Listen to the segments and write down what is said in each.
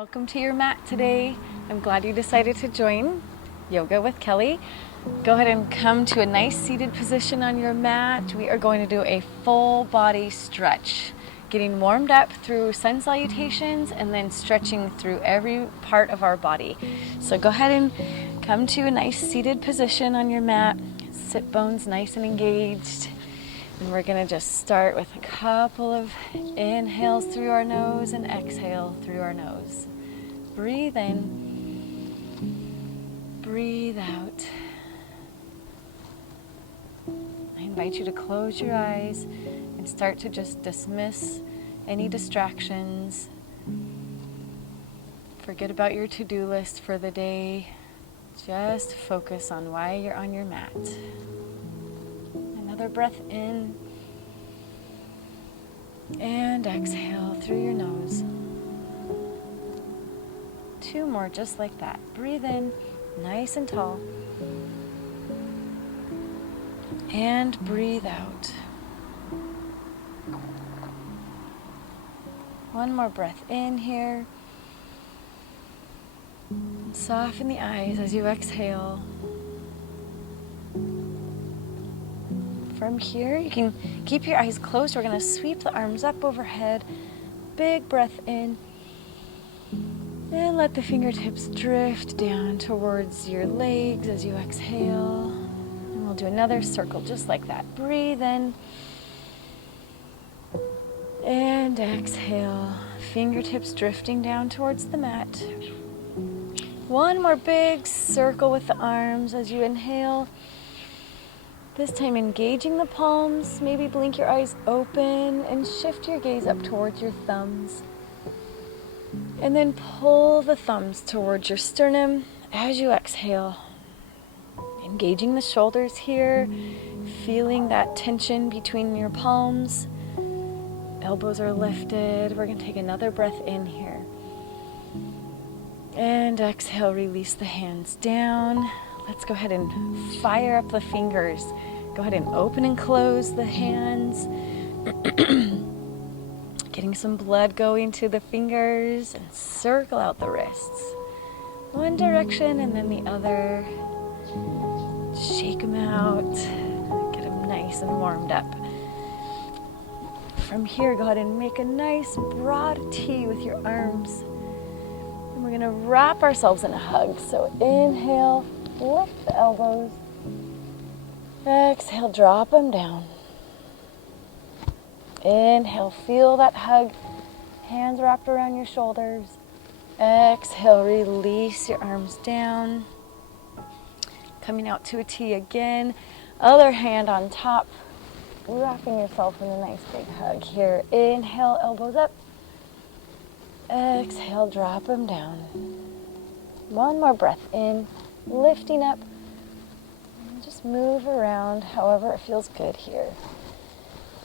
Welcome to your mat today. I'm glad you decided to join Yoga with Kelly. Go ahead and come to a nice seated position on your mat. We are going to do a full body stretch, getting warmed up through sun salutations and then stretching through every part of our body. So go ahead and come to a nice seated position on your mat. Sit bones nice and engaged. And we're going to just start with a couple of inhales through our nose and exhale through our nose. Breathe in, breathe out. I invite you to close your eyes and start to just dismiss any distractions. Forget about your to-do list for the day. Just focus on why you're on your mat. Another breath in and exhale through your nose. Two more just like that. Breathe in, nice and tall. And breathe out. One more breath in here. Soften the eyes as you exhale. From here, you can keep your eyes closed. We're going to sweep the arms up overhead. Big breath in. And let the fingertips drift down towards your legs as you exhale. And we'll do another circle just like that. Breathe in. And exhale. Fingertips drifting down towards the mat. One more big circle with the arms as you inhale. This time engaging the palms, maybe blink your eyes open and shift your gaze up towards your thumbs. And then pull the thumbs towards your sternum as you exhale. Engaging the shoulders here, feeling that tension between your palms. Elbows are lifted. We're going to take another breath in here. And exhale, release the hands down. Let's go ahead and fire up the fingers. Go ahead and open and close the hands. Getting some blood going to the fingers and circle out the wrists. One direction and then the other. Shake them out. Get them nice and warmed up. From here, go ahead and make a nice broad T with your arms. And we're going to wrap ourselves in a hug. So inhale, lift the elbows. Exhale, drop them down. Inhale, feel that hug. Hands wrapped around your shoulders. Exhale, release your arms down. Coming out to a T again. Other hand on top. Wrapping yourself in a nice big hug here. Inhale, elbows up. Exhale, drop them down. One more breath in. Lifting up. And just move around however it feels good here.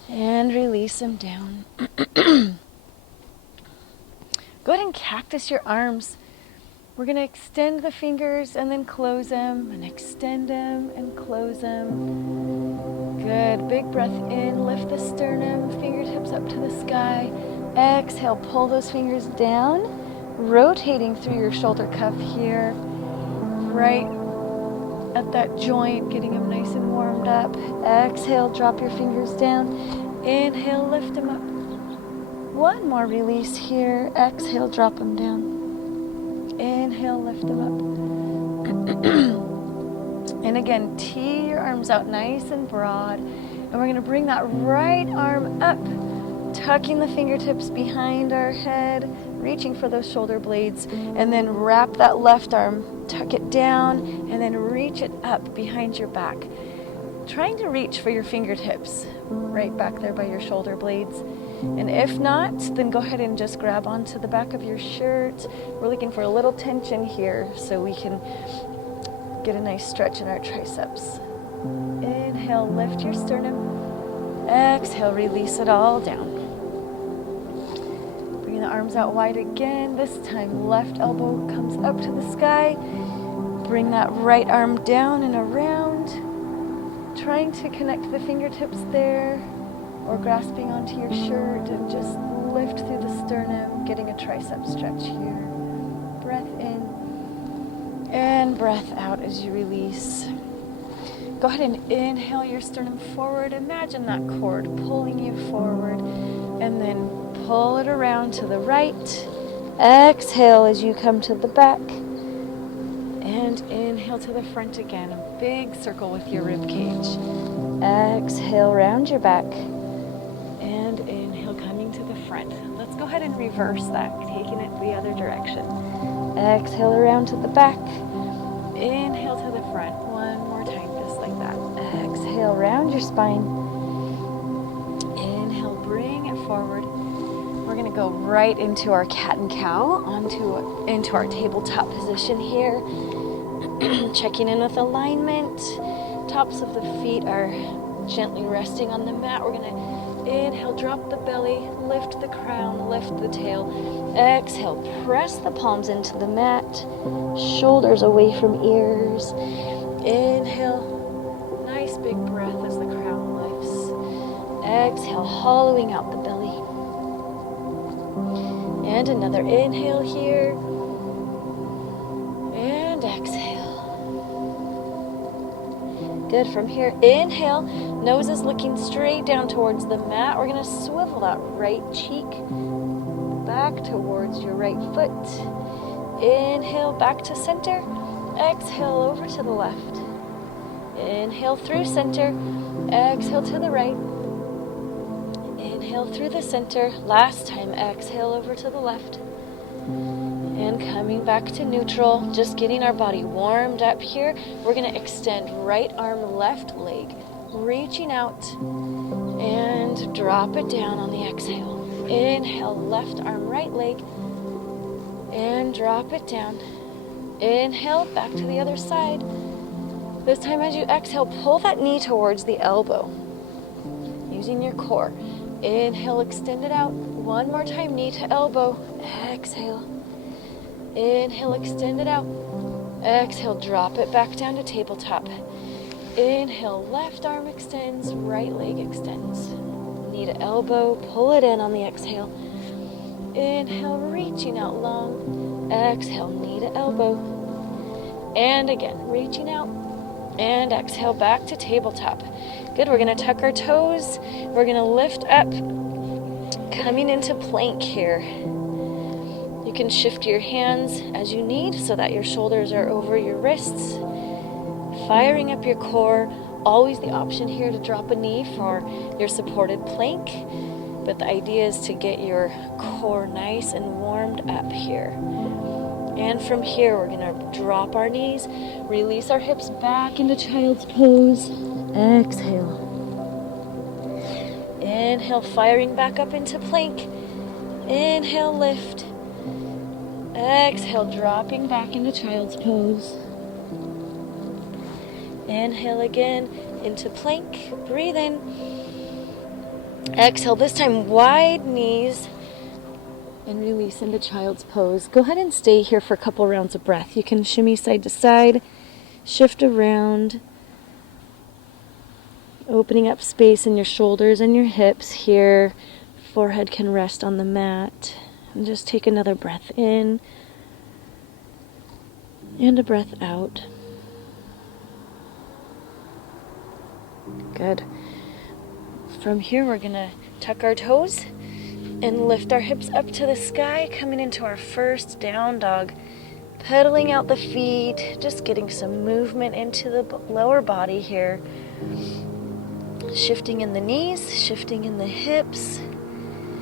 And release them down. Go ahead and cactus your arms. We're going to extend the fingers and then close them. And extend them and close them. Good. Big breath in. Lift the sternum. Fingertips up to the sky. Exhale. Pull those fingers down. Rotating through your shoulder cuff here. Right at that joint, getting them nice and warmed up. Exhale, drop your fingers down. Inhale, lift them up. One more release here. Exhale, drop them down. Inhale, lift them up. And again, tee your arms out nice and broad. And we're going to bring that right arm up, tucking the fingertips behind our head, reaching for those shoulder blades, and then wrap that left arm, tuck it down, and then reach it up behind your back. Trying to reach for your fingertips right back there by your shoulder blades. And if not, then go ahead and just grab onto the back of your shirt. We're looking for a little tension here so we can get a nice stretch in our triceps. Inhale, lift your sternum. Exhale, release it all down. Bring the arms out wide again. This time, left elbow comes up to the sky. Bring that right arm down and around. Trying to connect the fingertips there, or grasping onto your shirt and just lift through the sternum, getting a tricep stretch here. breath in. And breath out as you release. Go ahead and inhale your sternum forward. Imagine that cord pulling you forward. And then pull it around to the right. Exhale as you come to the back. And inhale to the front again. A big circle with your rib cage. Exhale, round your back. And inhale, coming to the front. Let's go ahead and reverse that, taking it the other direction. Exhale around to the back. Inhale to the front. One more time, just like that. Exhale, round your spine. Inhale, bring it forward. We're going to go right into our cat and cow, into our tabletop position here. Checking in with alignment. Tops of the feet are gently resting on the mat. We're going to inhale, drop the belly, lift the crown, lift the tail. Exhale, press the palms into the mat, shoulders away from ears. Inhale, nice big breath as the crown lifts. Exhale, hollowing out the belly. And another inhale here. And exhale. Good. From here, inhale, nose is looking straight down towards the mat. We're going to swivel that right cheek back towards your right foot. Inhale, back to center. Exhale, over to the left. Inhale through center. Exhale to the right. Inhale through the center. Last time, exhale over to the left. And coming back to neutral, just getting our body warmed up here. We're going to extend right arm, left leg, reaching out, and drop it down on the exhale. Inhale, left arm, right leg, and drop it down. Inhale, back to the other side. This time as you exhale, pull that knee towards the elbow, using your core. Inhale, extend it out. One more time, knee to elbow. Exhale. Inhale, extend it out. Exhale, drop it back down to tabletop. Inhale, left arm extends, right leg extends. Knee to elbow, pull it in on the exhale. Inhale, reaching out long. Exhale, knee to elbow. And again, reaching out. And exhale, back to tabletop. Good, we're going to tuck our toes. We're going to lift up, coming into plank here. You can shift your hands as you need so that your shoulders are over your wrists. Firing up your core. Always the option here to drop a knee for your supported plank. But the idea is to get your core nice and warmed up here. And from here, we're going to drop our knees, release our hips back into child's pose. Exhale. Inhale, firing back up into plank. Inhale, lift. Exhale, dropping back into child's pose. Inhale again into plank. Breathe in. Exhale, this time wide knees. And release into child's pose. Go ahead and stay here for a couple rounds of breath. You can shimmy side to side, shift around, opening up space in your shoulders and your hips here. Forehead can rest on the mat. And just take another breath in and a breath out. Good. From here, we're going to tuck our toes and lift our hips up to the sky, coming into our first down dog. Pedaling out the feet, just getting some movement into the lower body here. Shifting in the knees, shifting in the hips.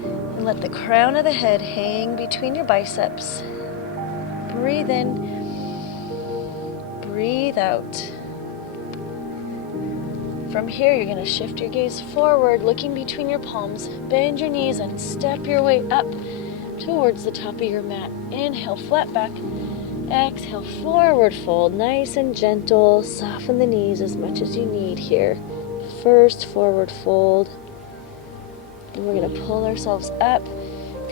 And let the crown of the head hang between your biceps. Breathe in. Breathe out. From here, you're going to shift your gaze forward, looking between your palms. Bend your knees and step your way up towards the top of your mat. Inhale, flat back. Exhale, forward fold. Nice and gentle. Soften the knees as much as you need here. First, forward fold. And we're going to pull ourselves up,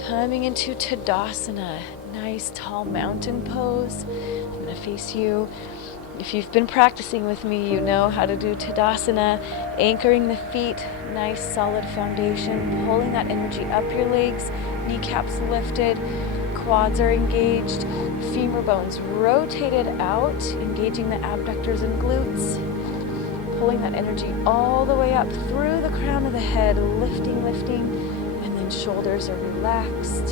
coming into Tadasana. Nice, tall mountain pose. I'm going to face you. If you've been practicing with me, you know how to do Tadasana, anchoring the feet, nice solid foundation, pulling that energy up your legs, kneecaps lifted, quads are engaged, femur bones rotated out, engaging the abductors and glutes, pulling that energy all the way up through the crown of the head, lifting, and then shoulders are relaxed.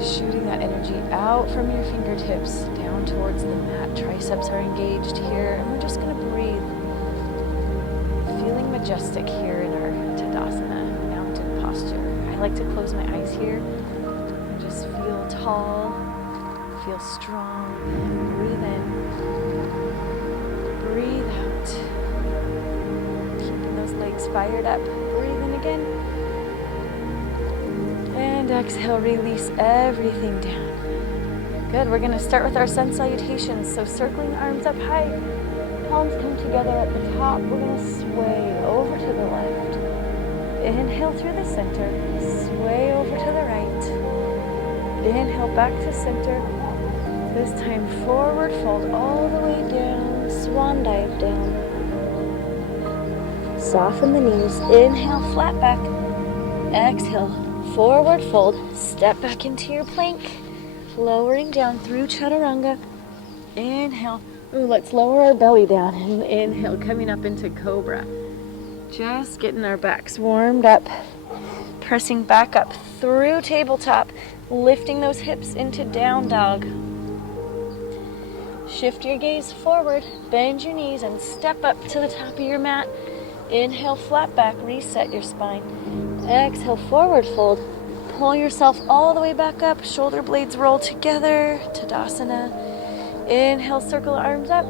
Shooting that energy out from your fingertips down towards the mat. Triceps are engaged here, and we're just going to breathe. Feeling majestic here in our Tadasana, mountain posture. I like to close my eyes here and just feel tall, feel strong. Breathe in, breathe out. Keeping those legs fired up. Breathe in again. And exhale, release everything down. Good, we're gonna start with our sun salutations. So circling the arms up high, palms come together at the top. We're gonna sway over to the left. Inhale through the center, sway over to the right. Inhale back to center. This time forward fold all the way down, swan dive down. Soften the knees, inhale flat back. Exhale. Forward fold, step back into your plank, lowering down through chaturanga. Inhale. Ooh, let's lower our belly down and inhale, coming up into cobra. Just getting our backs warmed up, pressing back up through tabletop, lifting those hips into down dog. Shift your gaze forward, bend your knees and step up to the top of your mat. Inhale, flat back, reset your spine. Exhale, forward fold. Pull yourself all the way back up. Shoulder blades roll together. Tadasana. Inhale, circle arms up.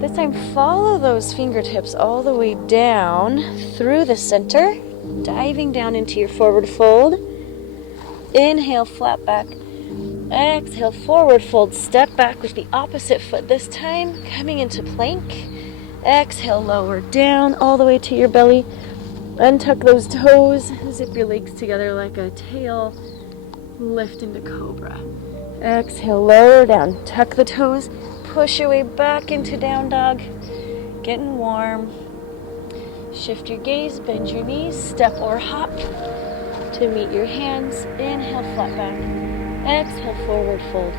This time, follow those fingertips all the way down through the center. Diving down into your forward fold. Inhale, flat back. Exhale, forward fold. Step back with the opposite foot this time. Coming into plank. Exhale, lower down all the way to your belly. Untuck those toes, zip your legs together like a tail, lift into cobra. Exhale, lower down, tuck the toes, push your way back into down dog, getting warm. Shift your gaze, bend your knees, step or hop to meet your hands. Inhale, flat back. Exhale, forward fold.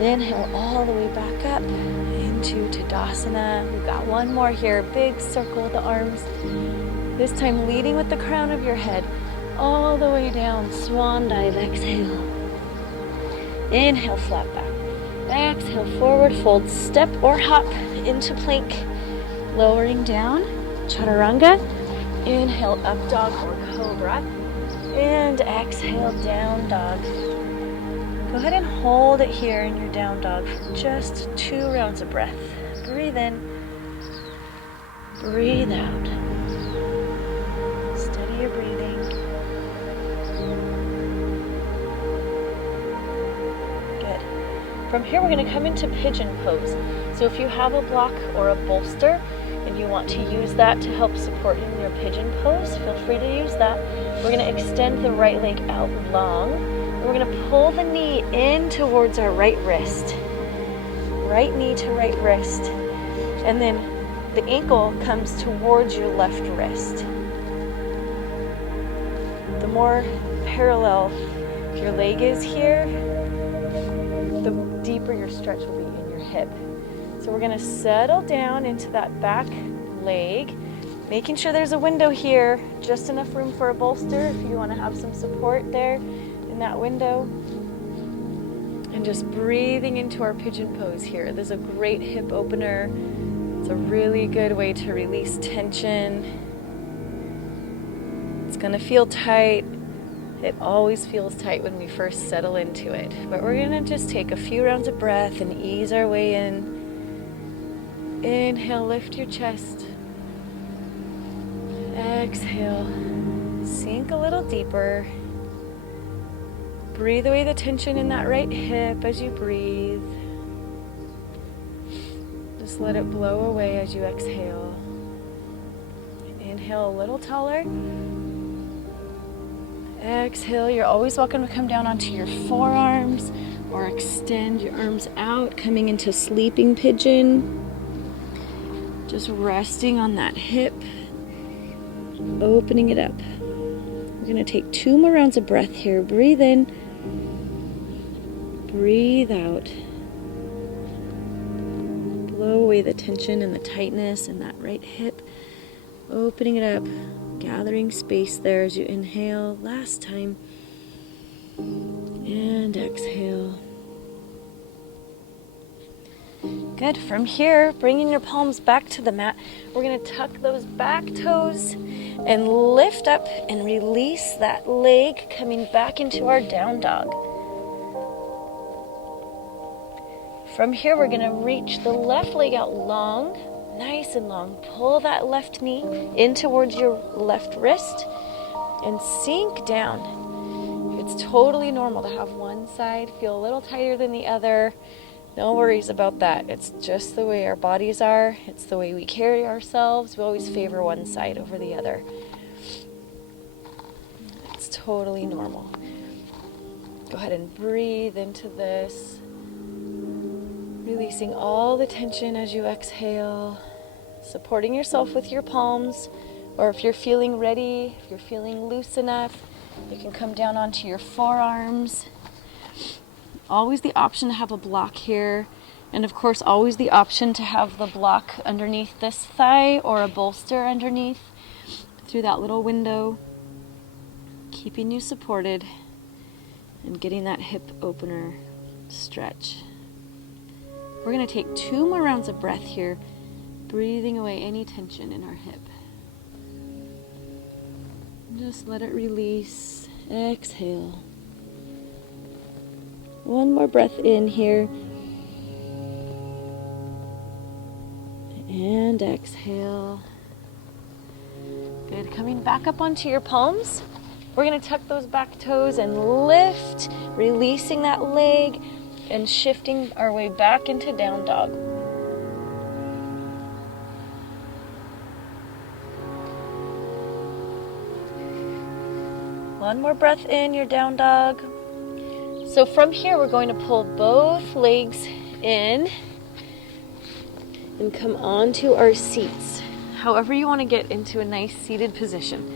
Inhale all the way back up into Tadasana. We've got one more here, big circle with the arms. This time leading with the crown of your head all the way down, swan dive, exhale. Inhale, flat back. Exhale, forward fold, step or hop into plank. Lowering down, chaturanga. Inhale, up dog or cobra. And exhale, down dog. Go ahead and hold it here in your down dog for just 2 rounds of breath. Breathe in, breathe out. Steady your breathing. Good. From here, we're going to come into pigeon pose. So if you have a block or a bolster and you want to use that to help support you in your pigeon pose, feel free to use that. We're going to extend the right leg out long. And we're going to pull the knee in towards our right wrist. Right knee to right wrist. And then the ankle comes towards your left wrist. The more parallel your leg is here, the deeper your stretch will be in your hip. So we're going to settle down into that back leg, making sure there's a window here, just enough room for a bolster if you want to have some support there in that window. And just breathing into our pigeon pose here. This is a great hip opener. It's a really good way to release tension. It's going to feel tight. It always feels tight when we first settle into it. But we're going to just take a few rounds of breath and ease our way in. Inhale, lift your chest. Exhale, sink a little deeper. Breathe away the tension in that right hip as you breathe. Just let it blow away as you exhale. Inhale a little taller. Exhale, you're always welcome to come down onto your forearms or extend your arms out, coming into sleeping pigeon. Just resting on that hip, opening it up. We're going to take 2 more rounds of breath here. Breathe in. Breathe out. Blow away the tension and the tightness in that right hip. Opening it up. Gathering space there as you inhale. Last time. And exhale. Good. From here, bringing your palms back to the mat, we're going to tuck those back toes and lift up and release that leg, coming back into our down dog. From here, we're going to reach the left leg out long, nice and long. Pull that left knee in towards your left wrist and sink down. It's totally normal to have one side feel a little tighter than the other. No worries about that. It's just the way our bodies are. It's the way we carry ourselves. We always favor one side over the other. It's totally normal. Go ahead and breathe into this. Releasing all the tension as you exhale. Supporting yourself with your palms. Or if you're feeling ready, if you're feeling loose enough, you can come down onto your forearms. Always the option to have a block here, and of course always the option to have the block underneath this thigh or a bolster underneath through that little window, keeping you supported and getting that hip opener stretch. We're going to take 2 more rounds of breath here, breathing away any tension in our hip. Just let it release. Exhale. 1 more breath in here. And exhale. Good. Coming back up onto your palms. We're going to tuck those back toes and lift, releasing that leg and shifting our way back into down dog. One more breath in your down dog. So from here, we're going to pull both legs in and come onto our seats. However you want to get into a nice seated position.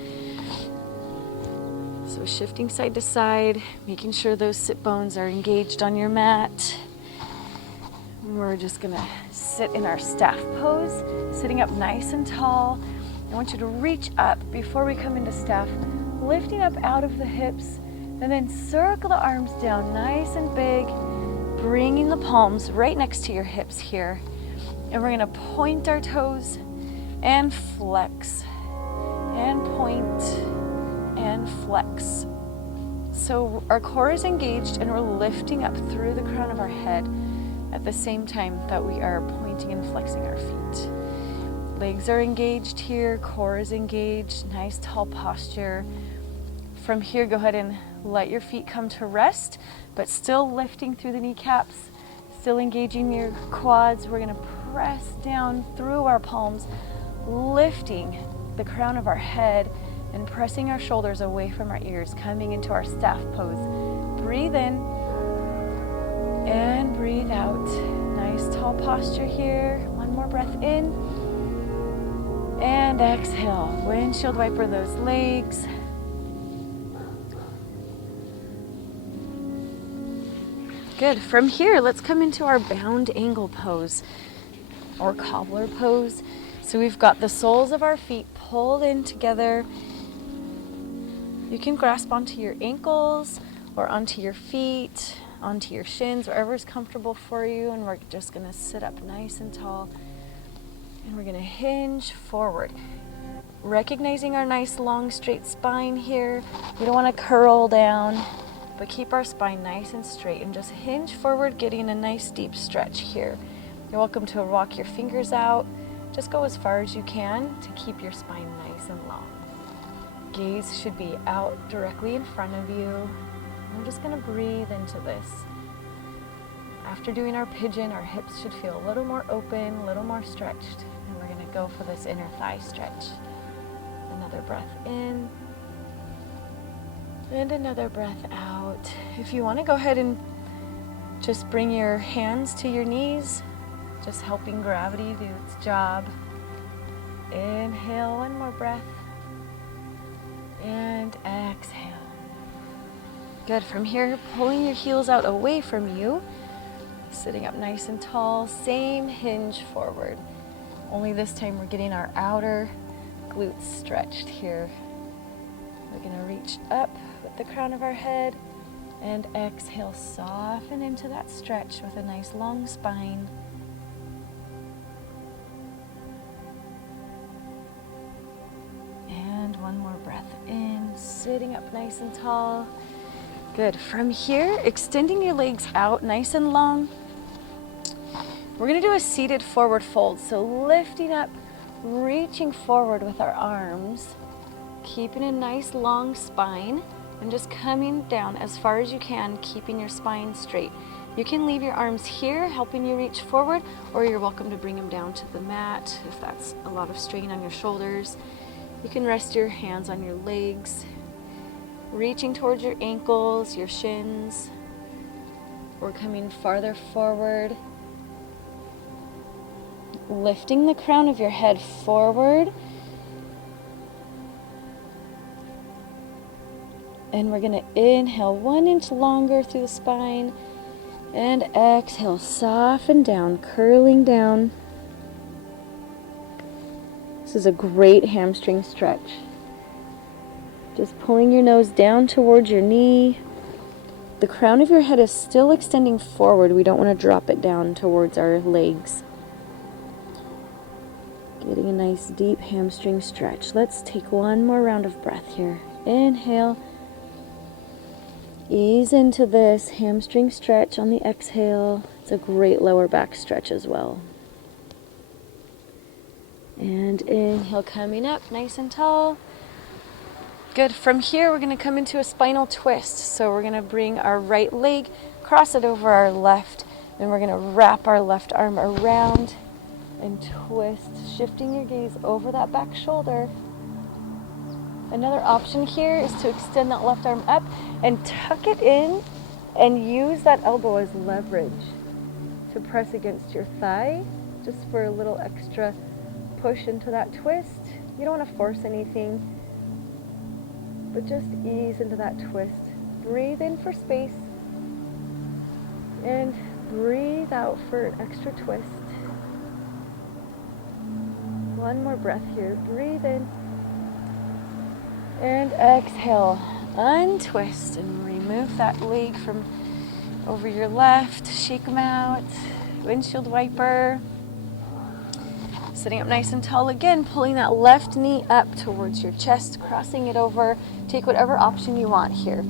So shifting side to side, making sure those sit bones are engaged on your mat. We're just going to sit in our staff pose, sitting up nice and tall. I want you to reach up before we come into staff, lifting up out of the hips. And then circle the arms down nice and big, bringing the palms right next to your hips here. And we're going to point our toes and flex, and point and flex. So our core is engaged and we're lifting up through the crown of our head at the same time that we are pointing and flexing our feet. Legs are engaged here, core is engaged, nice tall posture. From here, go ahead and let your feet come to rest, but still lifting through the kneecaps, still engaging your quads. We're going to press down through our palms, lifting the crown of our head and pressing our shoulders away from our ears, coming into our staff pose. Breathe in and breathe out. Nice tall posture here. 1 more breath in and exhale. Windshield wiper those legs. Good. From here, let's come into our bound angle pose or cobbler pose. So we've got the soles of our feet pulled in together. You can grasp onto your ankles or onto your feet, onto your shins, wherever is comfortable for you. And we're just going to sit up nice and tall. And we're going to hinge forward. Recognizing our nice long straight spine here. We don't want to curl down, but keep our spine nice and straight and just hinge forward, getting a nice deep stretch here. You're welcome to walk your fingers out. Just go as far as you can to keep your spine nice and long. Gaze should be out directly in front of you. We're just going to breathe into this. After doing our pigeon, our hips should feel a little more open, a little more stretched. And we're going to go for this inner thigh stretch. Another breath in. And another breath out. If you want to go ahead and just bring your hands to your knees, just helping gravity do its job. Inhale, 1 more breath. And exhale. Good. From here, pulling your heels out away from you, sitting up nice and tall, same hinge forward. Only this time we're getting our outer glutes stretched here. We're gonna reach up with the crown of our head and exhale, soften into that stretch with a nice long spine. And one more breath in, sitting up nice and tall. Good. From here, extending your legs out nice and long. We're gonna do a seated forward fold. So lifting up, reaching forward with our arms, keeping a nice long spine, and just coming down as far as you can, keeping your spine straight. You can leave your arms here, helping you reach forward, or you're welcome to bring them down to the mat if that's a lot of strain on your shoulders. You can rest your hands on your legs, reaching towards your ankles, your shins. We're coming farther forward, lifting the crown of your head forward. And we're gonna inhale 1 inch longer through the spine and exhale, soften down, curling down. This is a great hamstring stretch. Just pulling your nose down towards your knee. The crown of your head is still extending forward. We don't want to drop it down towards our legs. Getting a nice deep hamstring stretch. Let's take one more round of breath here. Inhale. Ease into this hamstring stretch on the exhale. It's a great lower back stretch as well. And inhale, coming up nice and tall. Good. From here, we're going to come into a spinal twist. So we're going to bring our right leg, cross it over our left, and we're going to wrap our left arm around and twist, shifting your gaze over that back shoulder. Another option here is to extend that left arm up and tuck it in and use that elbow as leverage to press against your thigh, just for a little extra push into that twist. You don't want to force anything, but just ease into that twist. Breathe in for space and breathe out for an extra twist. One more breath here. Breathe in and exhale. Untwist and remove that leg from over your left. Shake them out. Windshield wiper. Sitting up nice and tall again, pulling that left knee up towards your chest, crossing it over. Take whatever option you want here.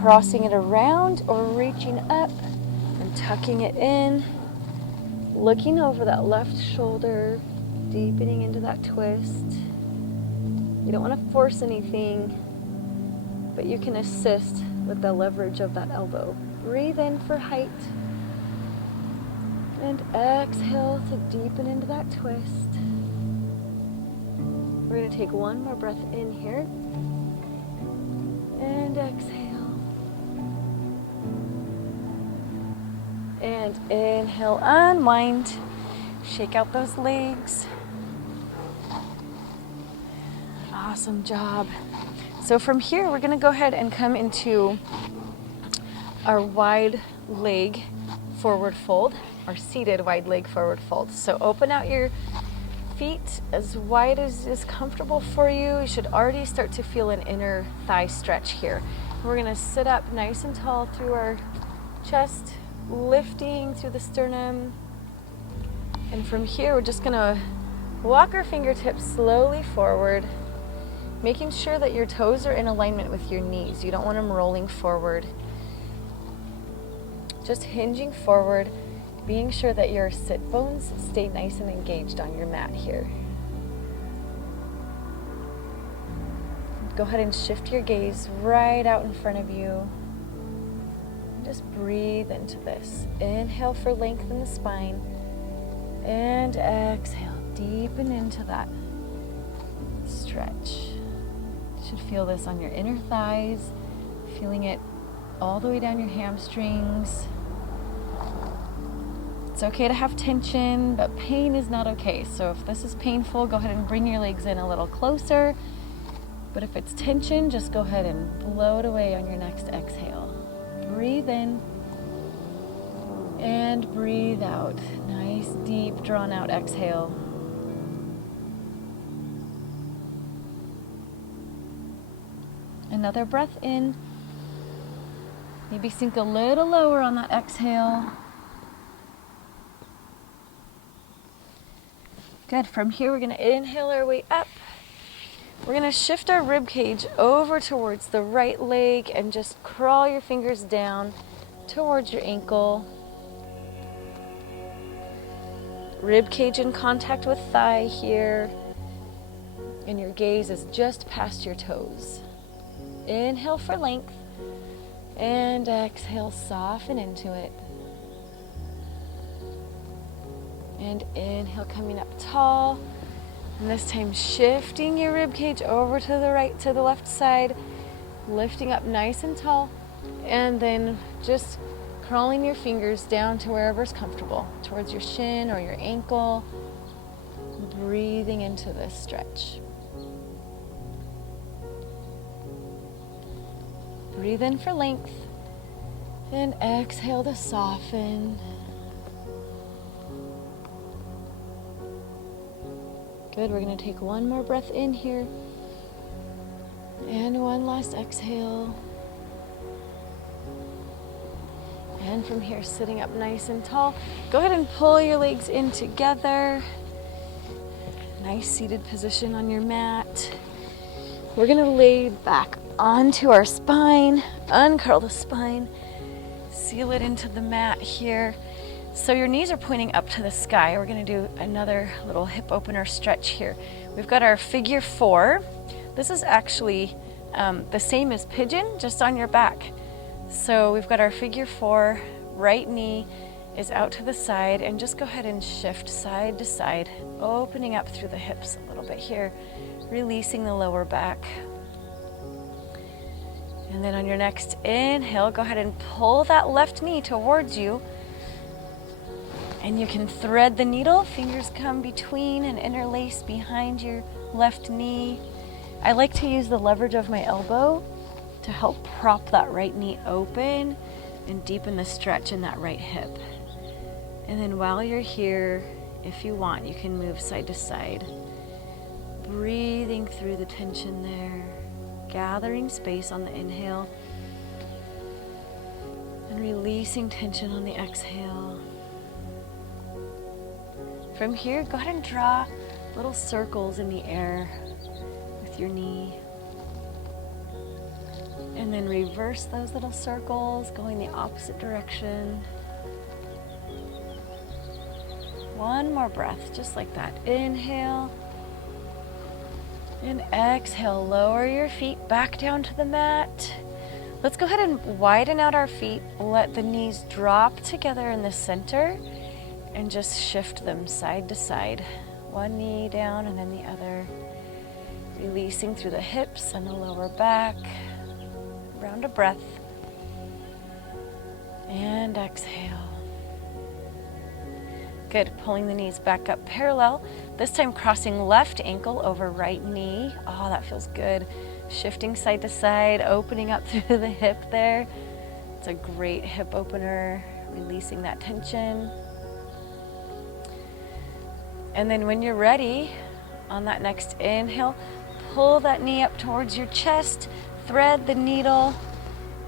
Crossing it around or reaching up and tucking it in. Looking over that left shoulder, deepening into that twist. You don't want to force anything, but you can assist with the leverage of that elbow. Breathe in for height. And exhale to deepen into that twist. We're going to take one more breath in here. And exhale. And inhale, unwind. Shake out those legs. Awesome job. So from here, we're going to go ahead and come into our wide leg forward fold, our seated wide leg forward fold. So open out your feet as wide as is comfortable for you. You should already start to feel an inner thigh stretch here. We're going to sit up nice and tall through our chest, lifting through the sternum. And from here, we're just going to walk our fingertips slowly forward, making sure that your toes are in alignment with your knees. You don't want them rolling forward. Just hinging forward, being sure that your sit bones stay nice and engaged on your mat here. Go ahead and shift your gaze right out in front of you. Just breathe into this. Inhale for length in the spine. And exhale, deepen into that stretch. You should feel this on your inner thighs, feeling it all the way down your hamstrings. It's okay to have tension, but pain is not okay. So if this is painful, go ahead and bring your legs in a little closer. But if it's tension, just go ahead and blow it away on your next exhale. Breathe in and breathe out. Nice, deep, drawn out exhale. Another breath in. Maybe sink a little lower on that exhale. Good. From here, we're going to inhale our way up. We're going to shift our rib cage over towards the right leg and just crawl your fingers down towards your ankle. Rib cage in contact with thigh here, and your gaze is just past your toes. Inhale for length, and exhale, soften into it. And inhale, coming up tall. And this time shifting your rib cage over to the right, to the left side, lifting up nice and tall, and then just crawling your fingers down to wherever's comfortable, towards your shin or your ankle, breathing into this stretch. Breathe in for length, and exhale to soften. Good, we're going to take one more breath in here, and one last exhale. And from here, sitting up nice and tall, go ahead and pull your legs in together. Nice seated position on your mat. We're going to lay back onto our spine, uncurl the spine, seal it into the mat here. So your knees are pointing up to the sky. We're going to do another little hip opener stretch here. We've got our figure 4. This is actually the same as pigeon, just on your back. So we've got our figure 4, right knee is out to the side, and just go ahead and shift side to side, opening up through the hips a little bit here, releasing the lower back. And then on your next inhale, go ahead and pull that left knee towards you. And you can thread the needle, fingers come between and interlace behind your left knee. I like to use the leverage of my elbow to help prop that right knee open and deepen the stretch in that right hip. And then while you're here, if you want, you can move side to side, breathing through the tension there, gathering space on the inhale, and releasing tension on the exhale. From here, go ahead and draw little circles in the air with your knee. And then reverse those little circles, going the opposite direction. One more breath, just like that. Inhale. And exhale, lower your feet back down to the mat. Let's go ahead and widen out our feet. Let the knees drop together in the center. And just shift them side to side. One knee down and then the other. Releasing through the hips and the lower back. Round a breath. And exhale. Good, pulling the knees back up parallel. This time crossing left ankle over right knee. Oh, that feels good. Shifting side to side, opening up through the hip there. It's a great hip opener, releasing that tension. And then when you're ready, on that next inhale, pull that knee up towards your chest, thread the needle,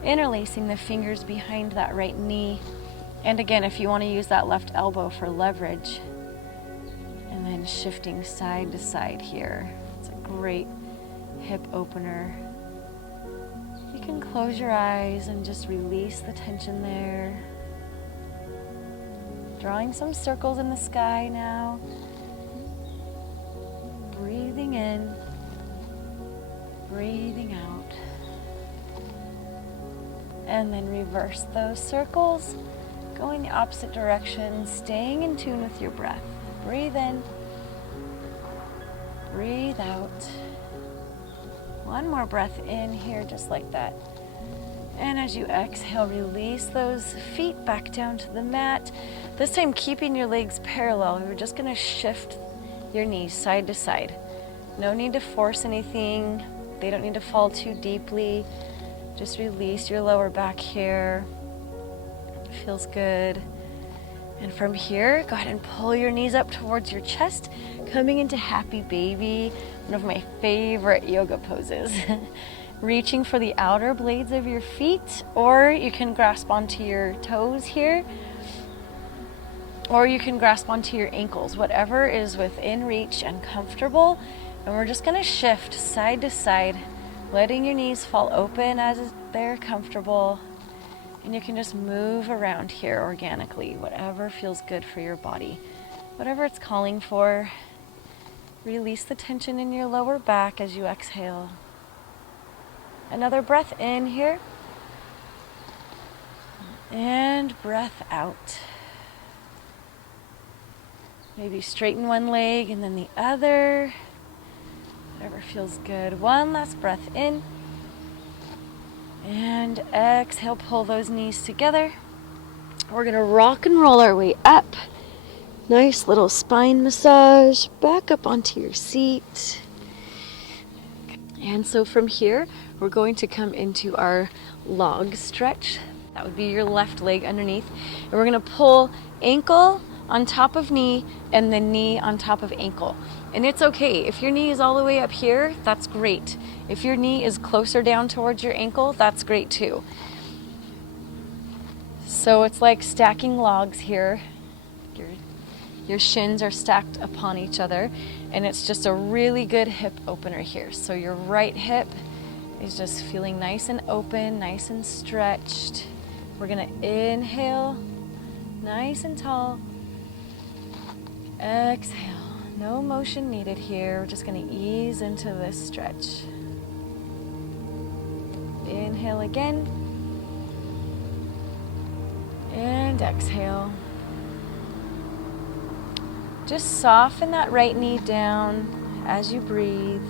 interlacing the fingers behind that right knee. And again, if you want to use that left elbow for leverage, and then shifting side to side here. It's a great hip opener. You can close your eyes and just release the tension there. Drawing some circles in the sky now. Breathing in, breathing out. And then reverse those circles, going the opposite direction, staying in tune with your breath. Breathe in, breathe out. One more breath in here, just like that. And as you exhale, release those feet back down to the mat. This time keeping your legs parallel. We're just going to shift your knees side to side. No need to force anything. They don't need to fall too deeply. Just release your lower back here. Feels good. And from here, go ahead and pull your knees up towards your chest, coming into happy baby, one of my favorite yoga poses. Reaching for the outer blades of your feet, or you can grasp onto your toes here, or you can grasp onto your ankles, whatever is within reach and comfortable. And we're just gonna shift side to side, letting your knees fall open as they're comfortable. And you can just move around here organically, whatever feels good for your body, whatever it's calling for. Release the tension in your lower back as you exhale. Another breath in here. And breath out. Maybe straighten one leg and then the other. Whatever feels good. One last breath in. And exhale, pull those knees together. We're gonna rock and roll our way up. Nice little spine massage. Back up onto your seat. And so from here, we're going to come into our log stretch. That would be your left leg underneath. And we're gonna pull ankle on top of knee and then knee on top of ankle. And it's okay, if your knee is all the way up here, that's great. If your knee is closer down towards your ankle, that's great too. So it's like stacking logs here. Your shins are stacked upon each other, and it's just a really good hip opener here. So your right hip is just feeling nice and open, nice and stretched. We're gonna inhale, nice and tall. Exhale. No motion needed here. We're just going to ease into this stretch. Inhale again. And exhale. Just soften that right knee down as you breathe.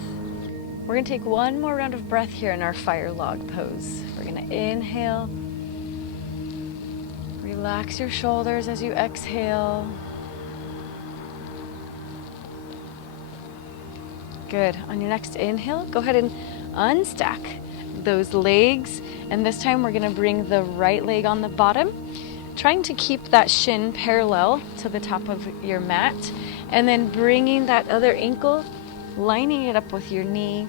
We're going to take one more round of breath here in our fire log pose. We're going to inhale. Relax your shoulders as you exhale. Good. On your next inhale, go ahead and unstack those legs. And this time we're going to bring the right leg on the bottom, trying to keep that shin parallel to the top of your mat. And then bringing that other ankle, lining it up with your knee.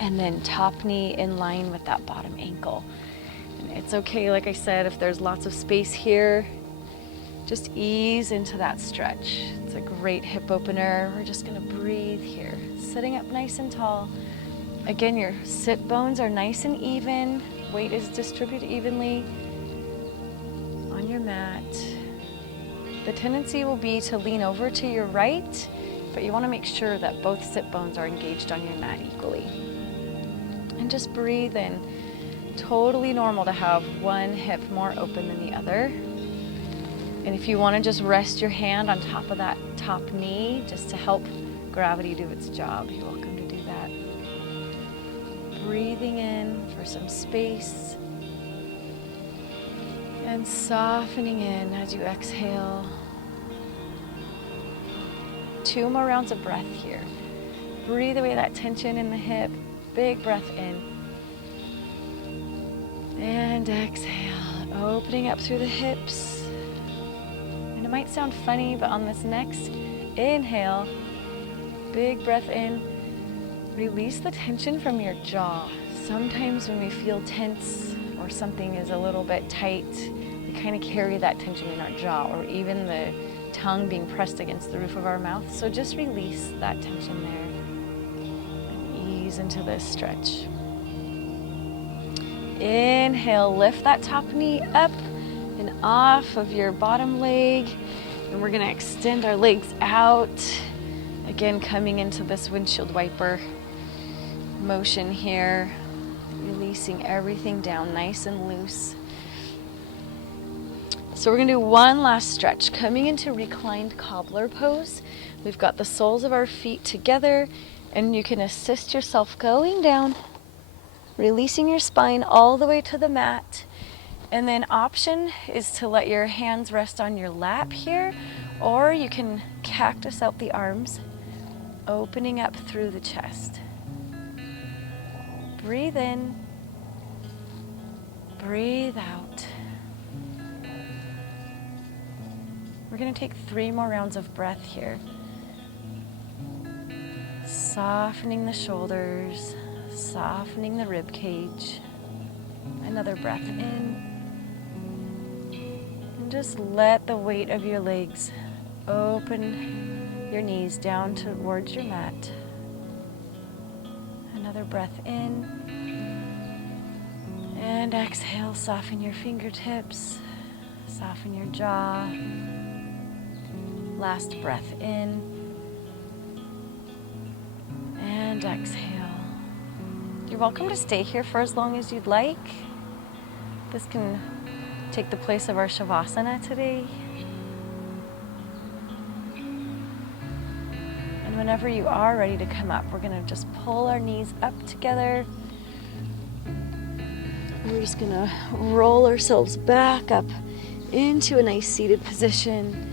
And then top knee in line with that bottom ankle. And it's okay, like I said, if there's lots of space here, just ease into that stretch. It's a great hip opener. We're just gonna breathe here. Sitting up nice and tall. Again, your sit bones are nice and even. Weight is distributed evenly on your mat. The tendency will be to lean over to your right, but you wanna make sure that both sit bones are engaged on your mat equally. And just breathe in. Totally normal to have one hip more open than the other. And if you want to just rest your hand on top of that top knee, just to help gravity do its job, you're welcome to do that. Breathing in for some space. And softening in as you exhale. 2 more rounds of breath here. Breathe away that tension in the hip. Big breath in. And exhale, opening up through the hips. And it might sound funny, but on this next inhale, big breath in, release the tension from your jaw. Sometimes when we feel tense or something is a little bit tight, we kind of carry that tension in our jaw, or even the tongue being pressed against the roof of our mouth. So just release that tension there and ease into this stretch. Inhale, lift that top knee up and off of your bottom leg. And we're gonna extend our legs out. Again, coming into this windshield wiper motion here. Releasing everything down nice and loose. So we're gonna do one last stretch. Coming into reclined cobbler pose. We've got the soles of our feet together, and you can assist yourself going down, releasing your spine all the way to the mat. And then option is to let your hands rest on your lap here, or you can cactus out the arms, opening up through the chest. Breathe in. Breathe out. We're going to take 3 more rounds of breath here. Softening the shoulders, softening the rib cage. Another breath in. And just let the weight of your legs open your knees down towards your mat. Another breath in. And exhale, soften your fingertips, soften your jaw. Last breath in. And exhale. You're welcome to stay here for as long as you'd like. This can take the place of our Shavasana today. And whenever you are ready to come up, we're going to just pull our knees up together. We're just going to roll ourselves back up into a nice seated position,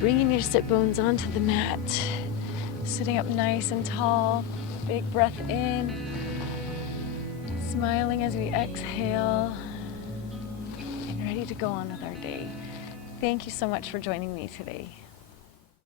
bringing your sit bones onto the mat, sitting up nice and tall. Big breath in, smiling as we exhale, and ready to go on with our day. Thank you so much for joining me today.